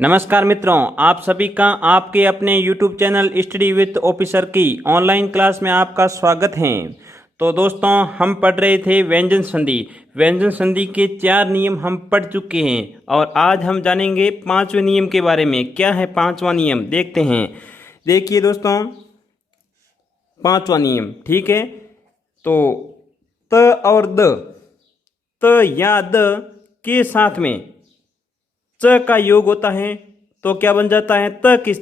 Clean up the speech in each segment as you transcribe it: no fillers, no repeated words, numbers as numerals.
नमस्कार मित्रों, आप सभी का आपके अपने YouTube channel study with officer की ऑनलाइन क्लास में आपका स्वागत है। तो दोस्तों, हम पढ़ रहे थे व्यंजन संधि। व्यंजन संधि के 4 नियम हम पढ़ चुके हैं और आज हम जानेंगे 5वें नियम के बारे में। क्या है 5वां नियम, देखते हैं। देखिए दोस्तों, 5वां नियम, ठीक है। तो त और द, त या द के साथ में च का योग होता है तो क्या बन जाता है, त के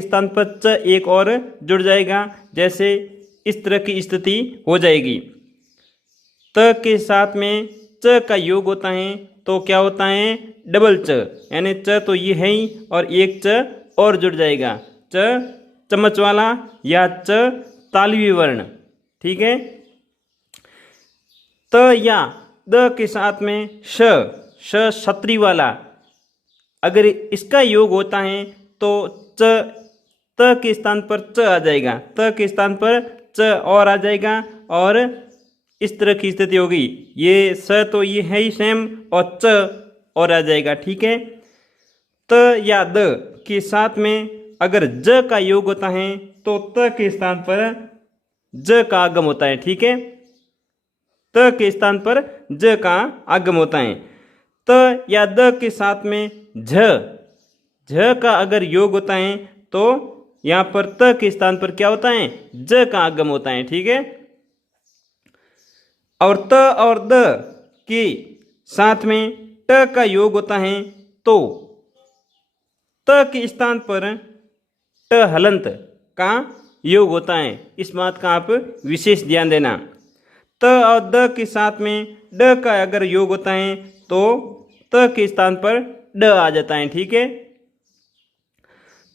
स्थान पर च एक और जुड़ जाएगा। जैसे इस तरह की स्थिति हो जाएगी। त के साथ में च का योग होता है तो क्या होता है, डबल च, यानी च तो ये है ही और एक च और जुड़ जाएगा। च चम्मच वाला या च तालवी वर्ण, ठीक है। त या द के साथ में श छतरी वाला, अगर इसका योग होता है तो त के स्थान पर च आ जाएगा, त के स्थान पर च और आ जाएगा और इस तरह की स्थिति होगी। ये स तो ये है ही सेम और च और आ जाएगा, ठीक है। त या द के साथ में अगर ज का योग होता है तो त के स्थान पर ज का आगम होता है, ठीक है। त के स्थान पर ज का आगम होता है। त या द के साथ में झ का अगर योग होता है तो यहाँ पर त के स्थान पर क्या होता है, ज का आगम होता है, ठीक है। और त और द के साथ में ट का योग होता है तो त के स्थान पर ट हलंत का योग होता है। इस बात का आप विशेष ध्यान देना। त और द के साथ में ड का अगर योग होता है तो त के स्थान पर ड आ जाता है, ठीक है।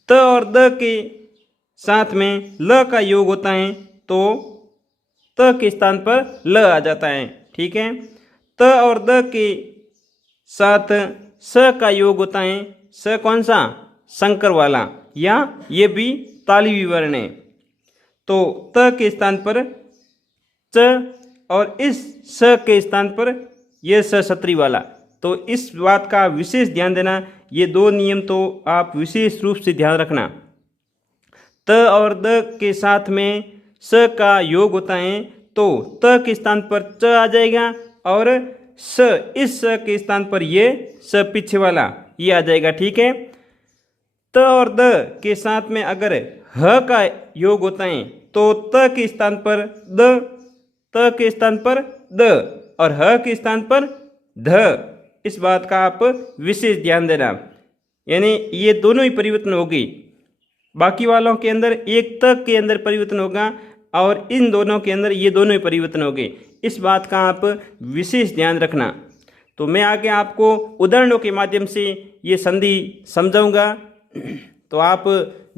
त और द के साथ में ल का योग होता है तो त के स्थान पर ल आ जाता है, ठीक है। त और द के साथ स का योग होता है, स कौन सा, संकर वाला, या ये भी तालवी वर्ण है। तो त के स्थान पर च और इस स के स्थान पर यह स छतरी वाला। तो इस बात का विशेष ध्यान देना। ये 2 नियम तो आप विशेष रूप से ध्यान रखना। त और द के साथ में स का योग होता है तो त के स्थान पर च आ जाएगा और इस स के स्थान पर ये स पीछे वाला ये आ जाएगा, ठीक है। त और द के साथ में अगर ह का योग होता है तो त के स्थान पर द, त के स्थान पर द और ह के स्थान पर ध। इस बात का आप विशेष ध्यान देना, यानी ये दोनों ही परिवर्तन होगी। बाकी वालों के अंदर एक त के अंदर परिवर्तन होगा और इन दोनों के अंदर ये दोनों ही परिवर्तन होंगे। इस बात का आप विशेष ध्यान रखना। तो मैं आगे आपको उदाहरणों के माध्यम से ये संधि समझाऊंगा, तो आप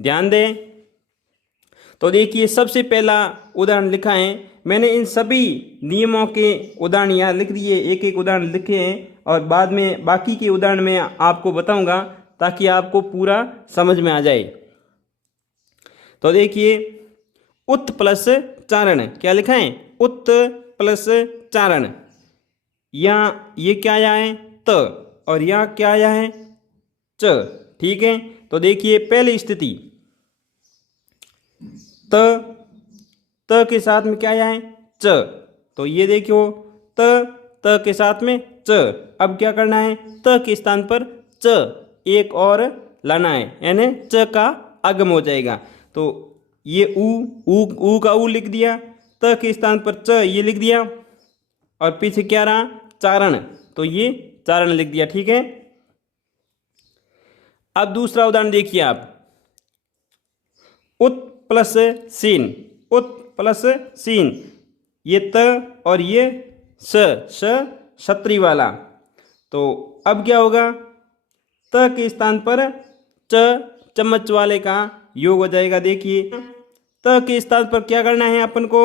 ध्यान दें। तो देखिए, सबसे पहला उदाहरण लिखा है मैंने। इन सभी नियमों के उदाहरण यहाँ लिख दिए, एक एक उदाहरण लिखे हैं और बाद में बाकी के उदाहरण में आपको बताऊंगा ताकि आपको पूरा समझ में आ जाए। तो देखिए, उत प्लस चारण, क्या लिखा है, उत प्लस चारण। यहाँ ये क्या आया है, त, और यहाँ क्या आया है, च, ठीक है। तो देखिए, पहली स्थिति त के साथ में क्या आया है, च। तो ये देखियो, त के साथ में च। अब क्या करना है, त के स्थान पर च एक और लाना है, यानी च का आगम हो जाएगा। तो ये ऊ का ऊ लिख दिया, त के स्थान पर च ये लिख दिया और पीछे क्या रहा, चारण, तो ये चारण लिख दिया, ठीक है। अब दूसरा उदाहरण देखिए आप, उत प्लस सीन, उत प्लस सीन, ये त और ये स छतरी वाला। तो अब क्या होगा, त के स्थान पर च चम्मच वाले का योग हो जाएगा। देखिए, त के स्थान पर क्या करना है, अपन को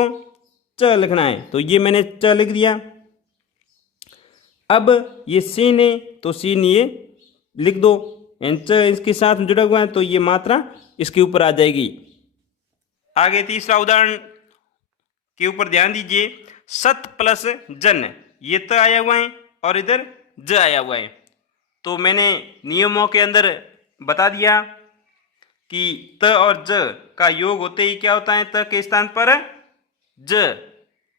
च लिखना है, तो ये मैंने च लिख दिया। अब ये सीन है तो सीन ये लिख दो, च इसके साथ जुड़ा हुआ है तो ये मात्रा इसके ऊपर आ जाएगी। आगे तीसरा उदाहरण के ऊपर ध्यान दीजिए, सत प्लस जन, ये त आया हुआ है और इधर ज आया हुआ है। तो मैंने नियमों के अंदर बता दिया कि त और ज का योग होते ही क्या होता है, त के स्थान पर ज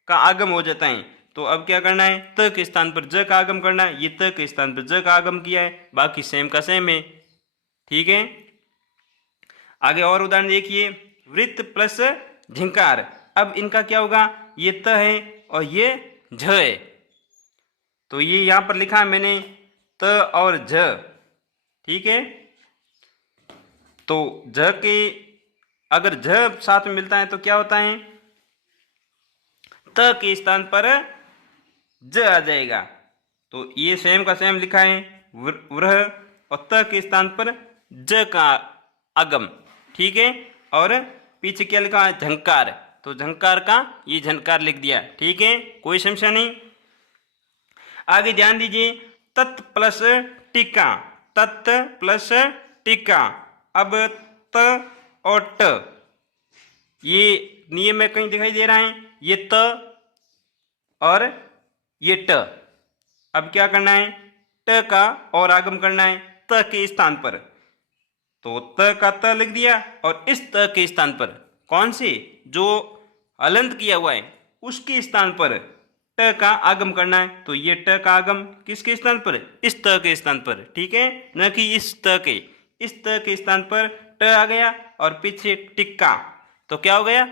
का आगम हो जाता है। तो अब क्या करना है, त के स्थान पर ज का आगम करना है। ये त के स्थान पर ज का आगम किया है, बाकी सेम का सेम है। ठीक है, आगे और उदाहरण देखिए, वृत्त प्लस झिंकार। अब इनका क्या होगा, ये त है और ये झ है, तो ये यहां पर लिखा है मैंने त और झ। ठीक है, तो झ के अगर झ साथ में मिलता है तो क्या होता है, त के स्थान पर ज आ जाएगा। तो ये सेम का सेम लिखा है, वृह और त के स्थान पर ज का आगम। ठीक है, और पीछे क्या लिखा है, झंकार, तो झंकार का ये झंकार लिख दिया। ठीक है, कोई समस्या नहीं। आगे ध्यान दीजिए, तत् प्लस टीका, तत् प्लस टीका। अब त और ट, ये नियम में कहीं दिखाई दे रहा है, ये त और ये ट। अब क्या करना है, ट का और आगम करना है त के स्थान पर। तो त का त लिख दिया और इस त के स्थान पर कौन से, जो हलंत किया हुआ है उसके स्थान पर ट का आगम करना है। तो ये ट का आगम किसके स्थान पर, इस त के स्थान पर। ठीक है, न कि इस त के, इस त के स्थान पर ट आ गया और पीछे टिक्का, तो क्या हो गया,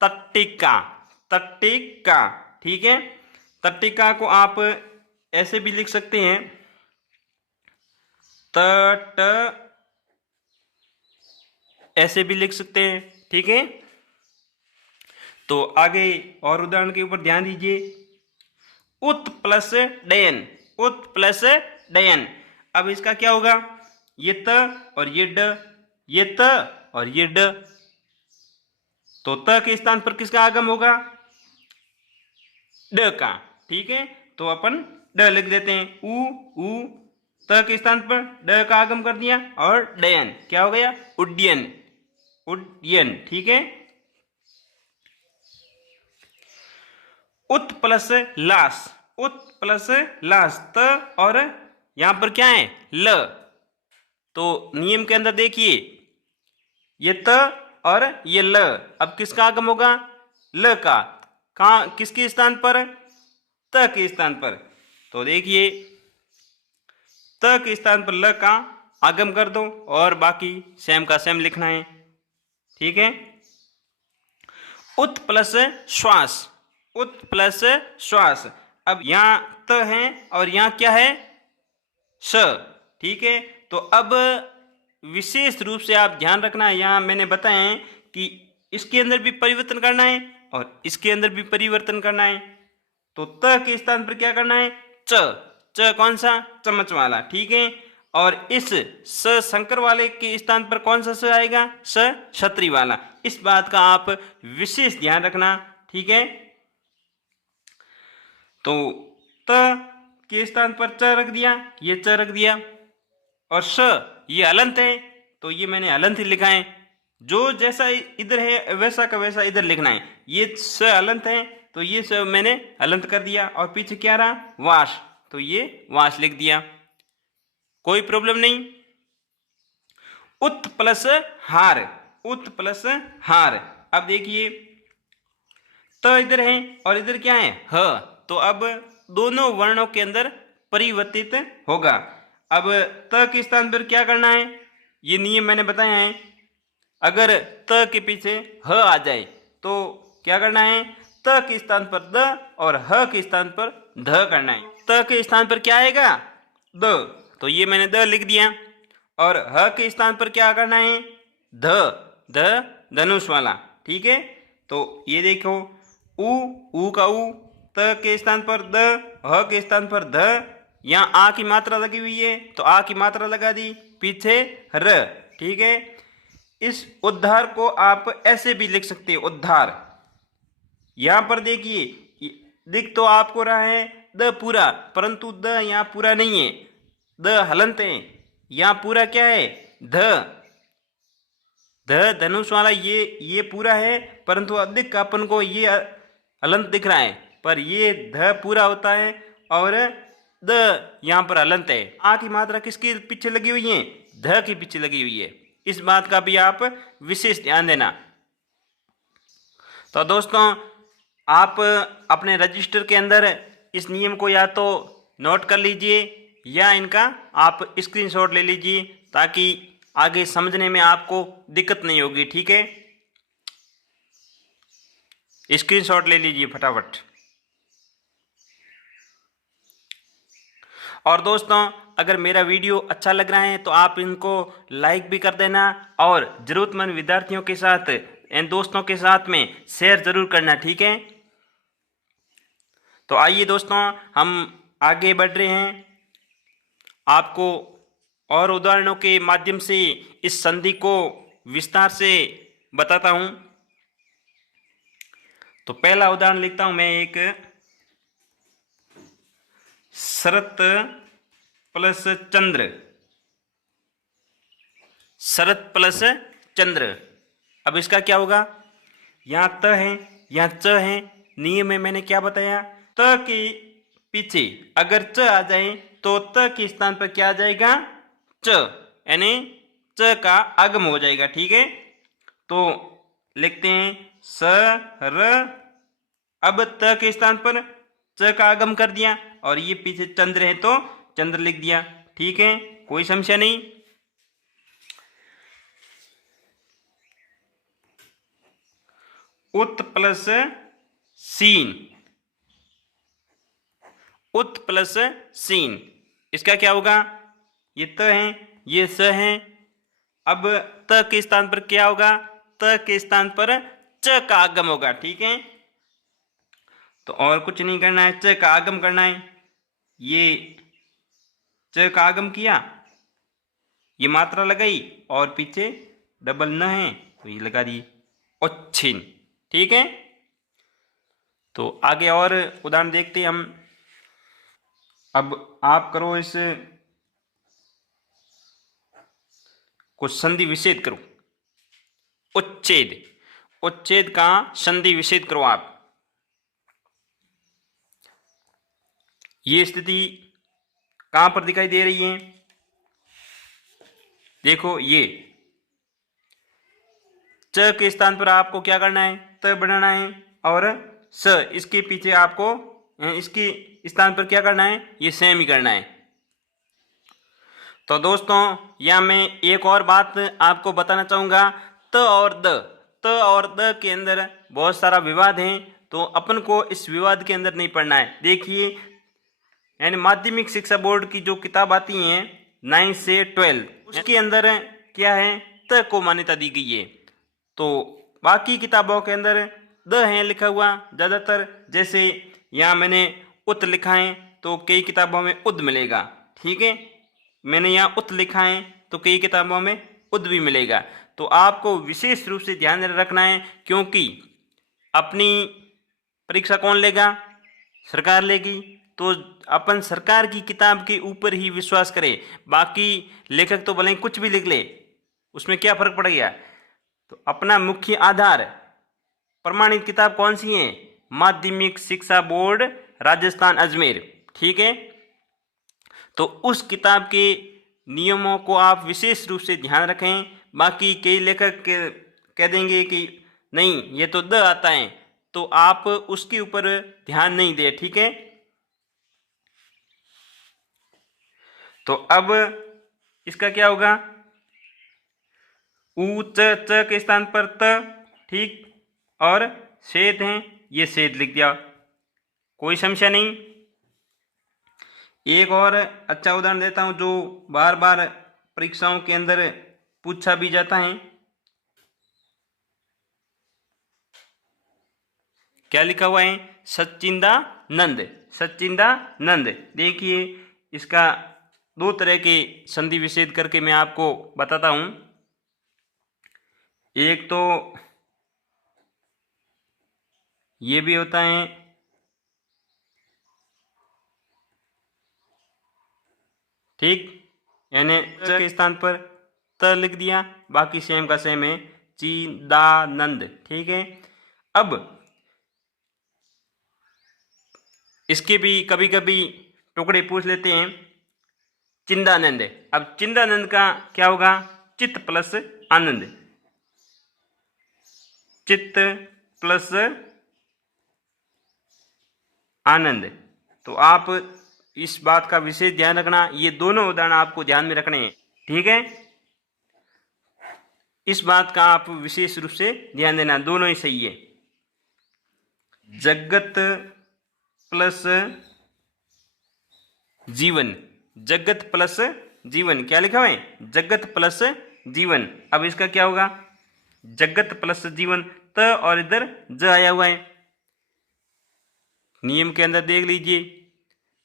तट्टिका, तट्टिका। ठीक है, तट्टिका को आप ऐसे भी लिख सकते हैं, त ट, ऐसे भी लिख सकते हैं। ठीक है, तो आगे और उदाहरण के ऊपर ध्यान दीजिए, उत प्लस डयन, उत प्लस डयन। अब इसका क्या होगा, ये त और ये ड, ये त और ये ड। तो त के स्थान पर किसका आगम होगा, ड का। ठीक है, तो अपन ड लिख देते हैं, उ त के स्थान पर ड का आगम कर दिया और डयन क्या हो गया, उड्डयन, उड्डयन। ठीक है, उत प्लस लास, उत प्लस लास, त और यहां पर क्या है, ल। तो नियम के अंदर देखिए, ये त और ये ल, अब किसका आगम होगा, ल का। कहाँ, किसके स्थान पर, त के स्थान पर। तो देखिए, त के स्थान पर ल का आगम कर दो और बाकी सेम का सेम लिखना है। ठीक है, उत प्लस श्वास, उत प्लस श्वास। अब यहां त है और यहां क्या है, स। ठीक है, तो अब विशेष रूप से आप ध्यान रखना है, यहां मैंने बताया है कि इसके अंदर भी परिवर्तन करना है और इसके अंदर भी परिवर्तन करना है। तो त के स्थान पर क्या करना है, च, च कौन सा, चम्मच वाला। ठीक है, और इस स शंकर वाले के स्थान पर कौन सा स आएगा, स छतरी वाला। इस बात का आप विशेष ध्यान रखना। ठीक है, तो त के स्थान पर च रख दिया, ये च रख दिया, और स ये हलंत है तो ये मैंने हलंत ही लिखा है। जो जैसा इधर है वैसा का वैसा इधर लिखना है। ये स हलंत है तो ये स मैंने हलंत कर दिया, और पीछे क्या रहा, वाश, तो ये वाश लिख दिया, कोई प्रॉब्लम नहीं। उत प्लस हार, उत प्लस हार। अब देखिए, त इधर है और इधर क्या है, ह, तो अब दोनों वर्णों के अंदर परिवर्तित होगा। अब त के स्थान पर क्या करना है, ये नियम मैंने बताया है। अगर त के पीछे ह आ जाए तो क्या करना है, त के स्थान पर द और ह के स्थान पर ध करना है। त के स्थान पर क्या आएगा, द, तो ये मैंने द लिख दिया, और ह के स्थान पर क्या करना है, ध, ध धनुष वाला। ठीक है, तो ये देखो, उ का उ, त के स्थान पर द, ह के स्थान पर ध। यहाँ आ की मात्रा लगी हुई है तो आ की मात्रा लगा दी, पीछे र। ठीक है, इस उद्धार को आप ऐसे भी लिख सकते हैं, उद्धार। यहां पर देखिए, दिख तो आपको रहा है द पूरा, परंतु द यहाँ पूरा नहीं है, द हलंत है। यहाँ पूरा क्या है, ध, ध धनुष वाला, ये पूरा है, परंतु अधिक अपन को ये हलंत दिख रहा है, पर ये ध पूरा होता है और द यहाँ पर हलंत है। आ की मात्रा किसके पीछे लगी हुई है? ध के पीछे लगी हुई है। इस बात का भी आप विशेष ध्यान देना। तो दोस्तों, आप अपने रजिस्टर के अंदर इस नियम को या तो नोट कर लीजिए या इनका आप स्क्रीनशॉट ले लीजिए, ताकि आगे समझने में आपको दिक्कत नहीं होगी। ठीक है, स्क्रीनशॉट ले लीजिए फटाफट। और दोस्तों, अगर मेरा वीडियो अच्छा लग रहा है तो आप इनको लाइक भी कर देना और ज़रूरतमंद विद्यार्थियों के साथ, इन दोस्तों के साथ में शेयर ज़रूर करना। ठीक है, तो आइए दोस्तों, हम आगे बढ़ रहे हैं। आपको और उदाहरणों के माध्यम से इस संधि को विस्तार से बताता हूं। तो पहला उदाहरण लिखता हूं मैं, एक शरत प्लस चंद्र। शरत प्लस चंद्र। अब इसका क्या होगा? यहाँ त है, यहाँ च है। नियम में मैंने क्या बताया? त के पीछे अगर च आ जाए तो त के स्थान पर क्या आ जाएगा? च, यानी च का आगम हो जाएगा। ठीक है, तो लिखते हैं स र। अब त के स्थान पर च का आगम कर दिया और ये पीछे चंद्र है तो चंद्र लिख दिया। ठीक है, कोई समस्या नहीं। उत प्लस सीन। उत प्लस सीन, इसका क्या होगा? ये त है, ये स है। अब त के स्थान पर क्या होगा? त के स्थान पर च का आगम होगा। ठीक है, तो और कुछ नहीं करना है, च का आगम करना है। ये च का आगम किया, ये मात्रा लगाई और पीछे डबल न है तो ये लगा दी, उच्छिन। ठीक है, तो आगे और उदाहरण देखते हैं हम। अब आप करो इस को संधि विच्छेद करो। उच्छेद, उच्छेद का संधि विच्छेद करो आप। ये स्थिति कहां पर दिखाई दे रही है? देखो, ये च के स्थान पर आपको क्या करना है? त बनाना है और स इसके पीछे आपको इसके स्थान पर क्या करना है? ये सेम ही करना है। तो दोस्तों, यहाँ मैं एक और बात आपको बताना चाहूँगा। त और द, त और द के अंदर बहुत सारा विवाद है, तो अपन को इस विवाद के अंदर नहीं पढ़ना है। देखिए, यानी माध्यमिक शिक्षा बोर्ड की जो किताब आती हैं 9 से 12, उसके अंदर क्या है? त को मान्यता दी गई है। तो बाकी किताबों के अंदर द है लिखा हुआ ज़्यादातर। जैसे यहाँ मैंने उत लिखा है तो कई किताबों में उद मिलेगा। ठीक है, मैंने यहाँ उत लिखा है तो कई किताबों में उद भी मिलेगा। तो आपको विशेष रूप से ध्यान रखना है, क्योंकि अपनी परीक्षा कौन लेगा? सरकार लेगी। तो अपन सरकार की किताब के ऊपर ही विश्वास करें। बाकी लेखक तो भले कुछ भी लिख ले, उसमें क्या फर्क पड़ गया? तो अपना मुख्य आधार प्रमाणित किताब कौन सी है? माध्यमिक शिक्षा बोर्ड राजस्थान अजमेर। ठीक है, तो उस किताब के नियमों को आप विशेष रूप से ध्यान रखें। बाकी कई लेखक कह देंगे कि नहीं ये तो द आता है, तो आप उसके ऊपर ध्यान नहीं दें। ठीक है, तो अब इसका क्या होगा? ऊ च के स्थान पर त। ठीक, और छेद हैं, ये छेद लिख दिया, कोई समस्या नहीं। एक और अच्छा उदाहरण देता हूं जो बार बार परीक्षाओं के अंदर पूछा भी जाता है। क्या लिखा हुआ है? सच्चिदानंद। सच्चिदानंद। देखिए, इसका दो तरह के संधि विच्छेद करके मैं आपको बताता हूं। एक तो ये भी होता है, ठीक, यानी च के स्थान पर त लिख दिया, बाकी सेम का सेम है, चिदानंद। ठीक है, अब इसके भी कभी कभी टुकड़े पूछ लेते हैं। चिंदानंद। अब चिंदानंद का क्या होगा? चित्त प्लस आनंद। चित्त प्लस आनंद। तो आप इस बात का विशेष ध्यान रखना, ये दोनों उदाहरण आपको ध्यान में रखने हैं, ठीक है। इस बात का आप विशेष रूप से ध्यान देना, दोनों ही सही है। जगत प्लस जीवन। जगत प्लस जीवन क्या लिखा हुआ है? जगत प्लस जीवन। अब इसका क्या होगा? जगत प्लस जीवन, त और इधर ज आया हुआ है। नियम के अंदर देख लीजिए,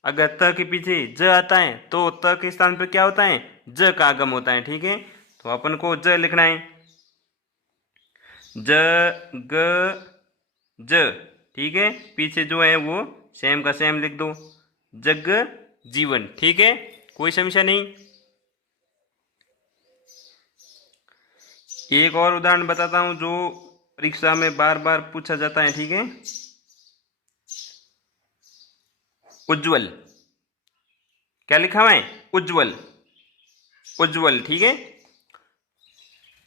अगर त के पीछे ज आता है तो त के स्थान पर क्या होता है? ज का आगम होता है, ठीक है। तो अपन को ज लिखना है, ज ग ज, ठीक है। पीछे जो है वो सेम का सेम लिख दो, जग जीवन, ठीक है, कोई समस्या नहीं। एक और उदाहरण बताता हूं जो परीक्षा में बार बार पूछा जाता है, ठीक है। उज्जवल। क्या लिखा हुआ है? उज्जवल। उज्जवल, ठीक है।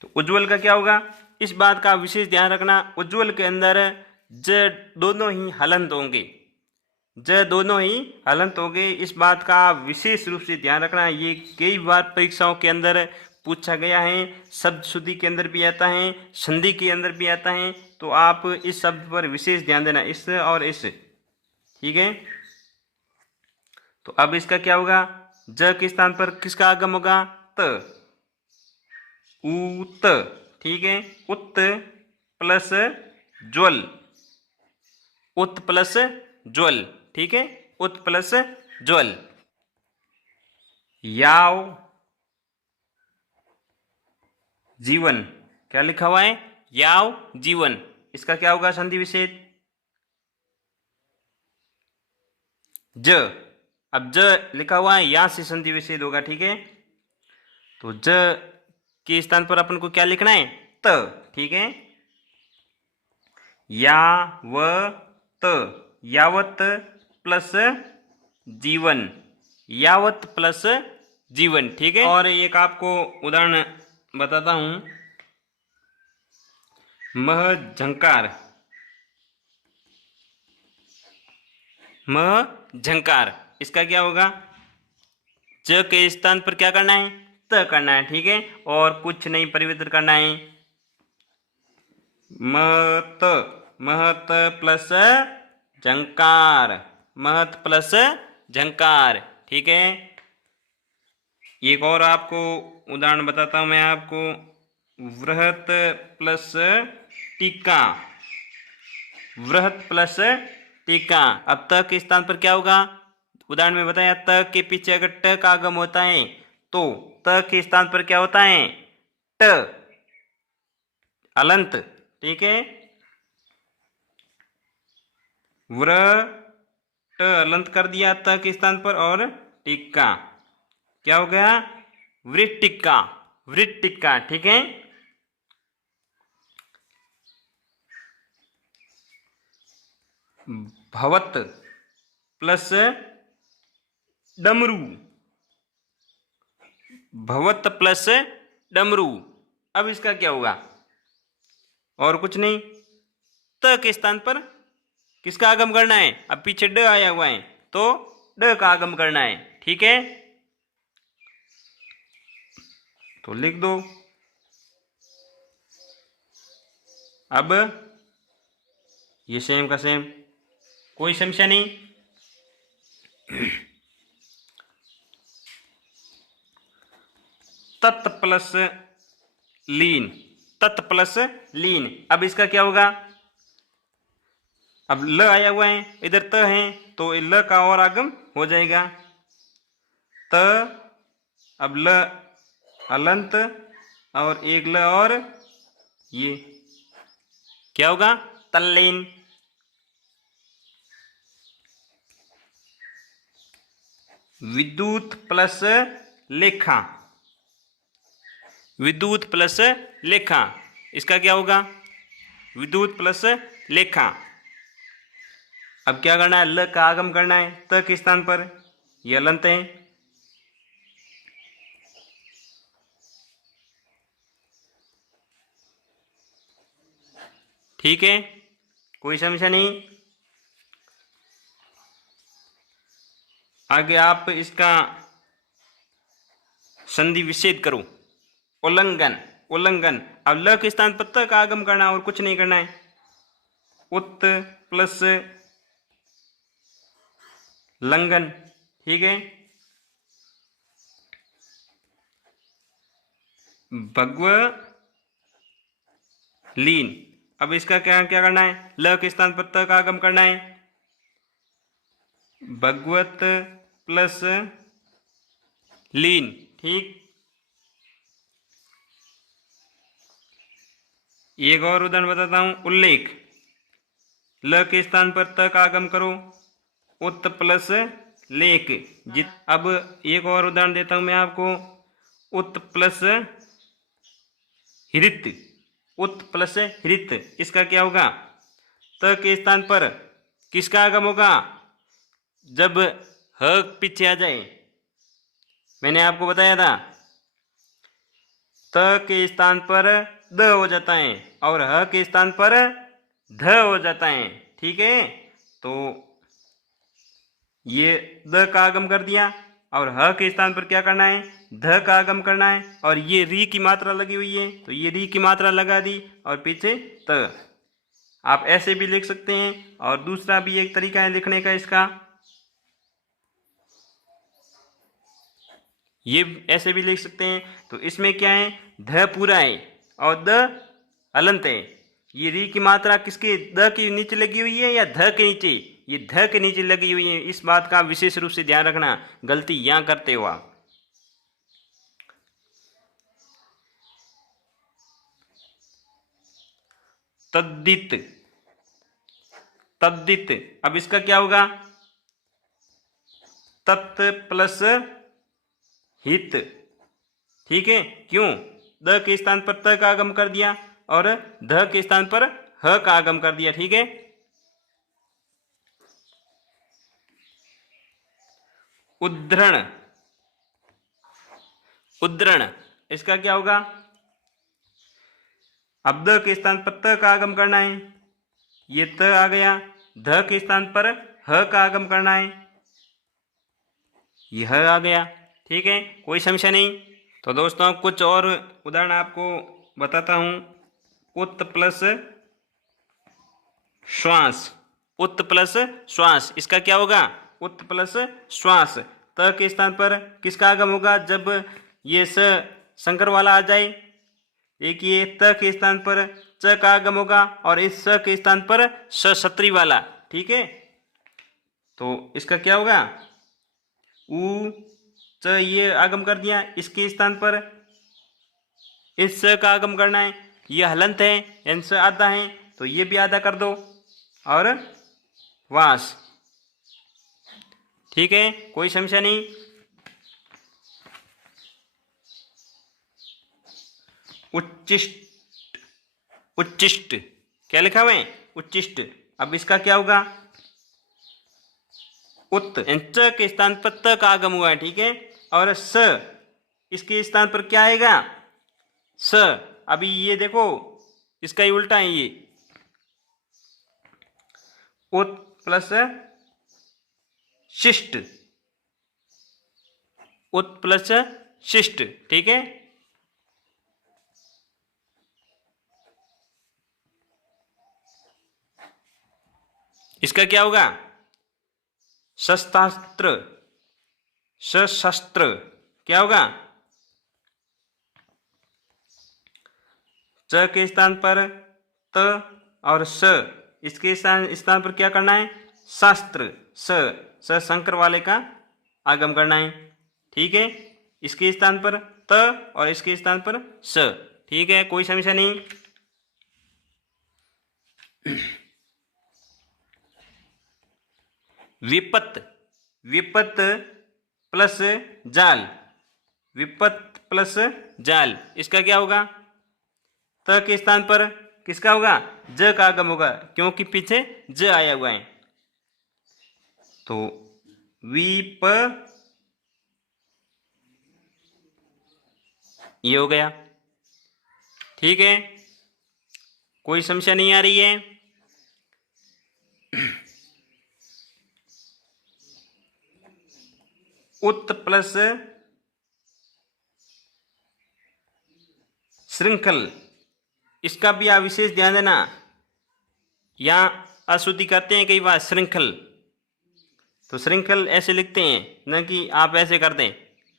तो उज्जवल का क्या होगा? इस बात का विशेष ध्यान रखना, उज्जवल के अंदर ज दोनों ही हलंत होंगे, ज दोनों ही हलंत होंगे। इस बात का विशेष रूप से ध्यान रखना, ये कई बार परीक्षाओं के अंदर पूछा गया है, शब्द शुद्धि के अंदर भी आता है, संधि के अंदर भी आता है। तो आप इस शब्द पर विशेष ध्यान देना, इस और इस, ठीक है। तो अब इसका क्या होगा? ज के स्थान पर किसका आगम होगा? त, उत, ठीक है। उत प्लस ज्वल, उत प्लस ज्वल, ठीक है, उत प्लस ज्वल। याव जीवन। क्या लिखा हुआ है? याव जीवन। इसका क्या होगा संधि विच्छेद? ज। अब ज लिखा हुआ है, या से संधि विच्छेद होगा, ठीक है। तो ज के स्थान पर अपन को क्या लिखना है? त, ठीक है। यावत, यावत प्लस जीवन, यावत प्लस जीवन, ठीक है। और एक आपको उदाहरण बताता हूं, मह झंकार। मह झंकार, इसका क्या होगा? ज के स्थान पर क्या करना है? त करना है, ठीक है, और कुछ नहीं परिवर्तन करना है। महत, महत प्लस झंकार, महत प्लस झंकार, ठीक है। एक और आपको उदाहरण बताता हूं मैं आपको, वृहत प्लस टीका, वृहत प्लस टीका। अब त के स्थान पर क्या होगा? उदाहरण में बताया, त के पीछे अगर ट का आगम होता है तो त के स्थान पर क्या होता है? ट, अलंत, ठीक है। व्र ट अलंत कर दिया त के स्थान पर, और टिक्का क्या हो गया? वृट्टिक्का, वृट्टिक्का, ठीक है। भवत प्लस डमरू, भवत प्लस डमरू। अब इसका क्या होगा? और कुछ नहीं, त के स्थान पर किसका आगम करना है? अब पीछे ड आया हुआ है तो ड का आगम करना है, ठीक है। तो लिख दो। अब ये सेम का सेम, कोई समस्या नहीं। तत् प्लस लीन, तत् प्लस लीन। अब इसका क्या होगा? अब ल आया हुआ है, इधर त है तो ल का और आगम हो जाएगा, त। अब ल अलंत और एक ल, और ये क्या होगा? तल्लीन। विद्युत प्लस लेखा, विद्युत प्लस लेखा। इसका क्या होगा? विद्युत प्लस लेखा। अब क्या करना है? ल का आगम करना है त के स्थान पर, ये हलंत है। ठीक है, कोई समस्या नहीं। आगे आप इसका संधि विच्छेद करो। उल्लंघन, उल्लंघन। अब ल के स्थान पर त का आगम करना और कुछ नहीं करना है। उत प्लस लंघन। ठीक है, भगव लीन। अब इसका क्या क्या करना है, ल के स्थान पर त का आगम करना है। भगवत प्लस लीन। ठीक, एक और उदाहरण बताता हूं। उल्लेख, ल के स्थान पर त का आगम करो, उत प्लस लेख। अब एक और उदाहरण देता हूं मैं आपको। उत प्लस हृत, उत प्लस हृत। इसका क्या होगा, त के स्थान पर किसका आगम होगा, जब ह पीछे आ जाए। मैंने आपको बताया था त के स्थान पर द हो जाता है और ह के स्थान पर ध हो जाता है। ठीक है, तो ये द का आगम कर दिया और ह के स्थान पर क्या करना है, ध का आगम करना है। और ये री की मात्रा लगी हुई है तो ये री की मात्रा लगा दी और पीछे त। आप ऐसे भी लिख सकते हैं और दूसरा भी एक तरीका है लिखने का इसका, ये ऐसे भी लिख सकते हैं। तो इसमें क्या है, ध पूरा है और द हलंत है। ये री की मात्रा किसके, द के नीचे लगी हुई है या ध के नीचे, ये ध के नीचे लगी हुई है। इस बात का विशेष रूप से ध्यान रखना, गलती यहां करते हो आप। तद्दित, तद्दित। अब इसका क्या होगा, तत् प्लस हित। ठीक है, क्यों, द के स्थान पर त का आगम कर दिया और ध के स्थान पर ह का आगम कर दिया। ठीक है, उद्धरण, उद्धरण। इसका क्या होगा, अब द के स्थान पर त का आगम करना है, ये त आ गया। ध के स्थान पर ह का आगम करना है, यह आ गया। ठीक है, कोई समस्या नहीं। तो दोस्तों कुछ और उदाहरण आपको बताता हूं। उत प्लस श्वास, उत प्लस श्वास। इसका क्या होगा, उत प्लस श्वास। त के स्थान पर किसका आगम होगा, जब ये स संकर वाला आ जाए। एक ये त के स्थान पर च का आगम होगा और इस स के स्थान पर स सत्री वाला। ठीक है, तो इसका क्या होगा, उ च ये आगम कर दिया, इसके स्थान पर इस स का आगम करना है। ये हलंत है, एन स आधा है तो ये भी आधा कर दो और वास। ठीक है, कोई समस्या नहीं। उच्चिष्ट, उच्चिष्ट। क्या लिखा हुआ है, उच्चिष्ट। अब इसका क्या होगा, उत च के स्थान पर त का आगम हुआ है। ठीक है, और स इसके स्थान पर क्या आएगा, स। अभी ये देखो इसका ही उल्टा है, ये उत प्लस शिष्ट, उत प्लस शिष्ट। ठीक है, इसका क्या होगा, शस्त्रास्त्र, सशस्त्र। क्या होगा, च के स्थान पर त और स, इसके स्थान पर क्या करना है, शास्त्र। स संकर वाले का आगम करना है। ठीक है, इसके स्थान पर त और इसके स्थान पर स। ठीक है, कोई समस्या नहीं। विपत, विपत प्लस जाल, विपत प्लस जाल। इसका क्या होगा, त के स्थान पर किसका होगा, ज का आगम होगा क्योंकि पीछे ज आया हुआ है। तो विप ये हो गया। ठीक है, कोई समस्या नहीं आ रही है। उत प्लस श्रृंखल, इसका भी आप विशेष ध्यान देना। यहाँ अशुद्धि करते हैं कई बार श्रृंखल, तो श्रृंखल ऐसे लिखते हैं, न कि आप ऐसे कर दें।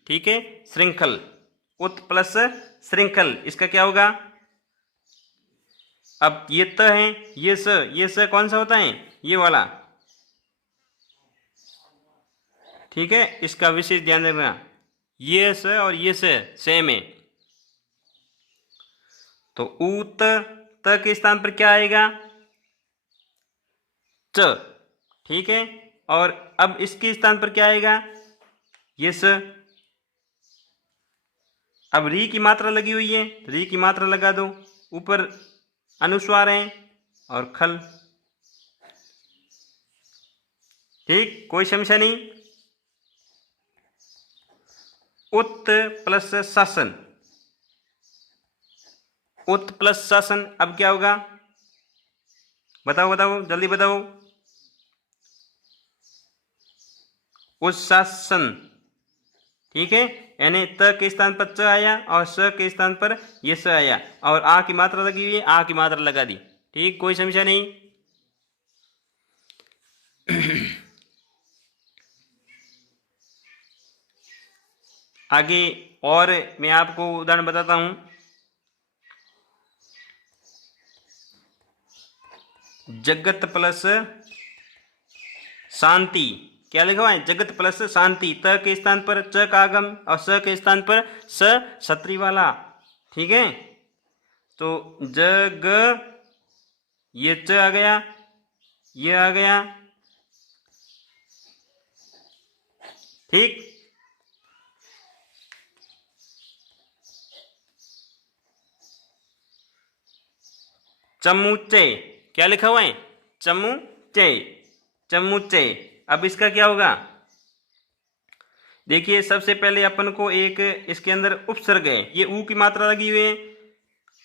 ठीक है, श्रृंखल, उत प्लस श्रृंखल, इसका क्या होगा? अब ये त है, ये स कौन सा होता है? ये वाला। ठीक है, इसका विशेष ध्यान रखना। ये स और ये स सेम है, तो ऊत त के स्थान पर क्या आएगा? च। ठीक है, और अब इसके स्थान पर क्या आएगा? ये स। अब री की मात्रा लगी हुई है, री की मात्रा लगा दो, ऊपर अनुस्वार है और खल। ठीक, कोई समस्या नहीं। उत प्लस शासन, उत प्लस शासन, अब क्या होगा? बताओ बताओ, जल्दी बताओ। उत्शासन। ठीक है, यानी त के स्थान पर च आया और स के स्थान पर ये स आया, और आ की मात्रा लगी हुई है, आ की मात्रा लगा दी। ठीक, कोई समस्या नहीं। आगे और मैं आपको उदाहरण बताता हूं। जगत प्लस शांति, क्या लिखा हुआ है? जगत प्लस शांति, त के स्थान पर च का आगम और स के स्थान पर स छतरी वाला। ठीक है, तो जग, ये च आ गया, ये आ गया। ठीक, चमुचे, क्या लिखा हुआ है? चमुचे, चमुचे। अब इसका क्या होगा? देखिए, सबसे पहले अपन को एक इसके अंदर उपसर्ग है, ये ऊ की मात्रा लगी हुई है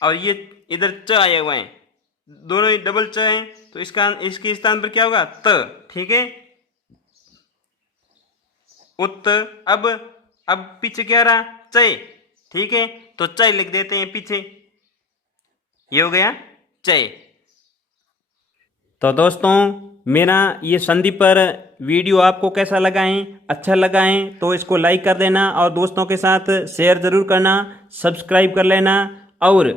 और ये इधर च आया हुआ है, दोनों ही डबल च है, तो इसके स्थान पर क्या होगा? त। ठीक है, उत। अब पीछे क्या रहा? चय। ठीक है, तो चय लिख देते हैं पीछे, ये हो गया चय। तो दोस्तों, मेरा ये संधि पर वीडियो आपको कैसा लगा है? अच्छा लगा है तो इसको लाइक कर देना और दोस्तों के साथ शेयर ज़रूर करना, सब्सक्राइब कर लेना और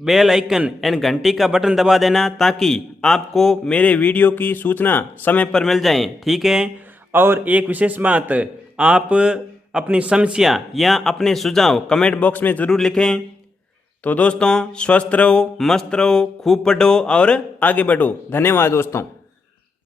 बेल आइकन यानी घंटी का बटन दबा देना, ताकि आपको मेरे वीडियो की सूचना समय पर मिल जाए। ठीक है, और एक विशेष बात, आप अपनी समस्या या अपने सुझाव कमेंट बॉक्स में ज़रूर लिखें। तो दोस्तों, स्वस्थ रहो, मस्त रहो, खूब पढ़ो और आगे बढ़ो। धन्यवाद दोस्तों।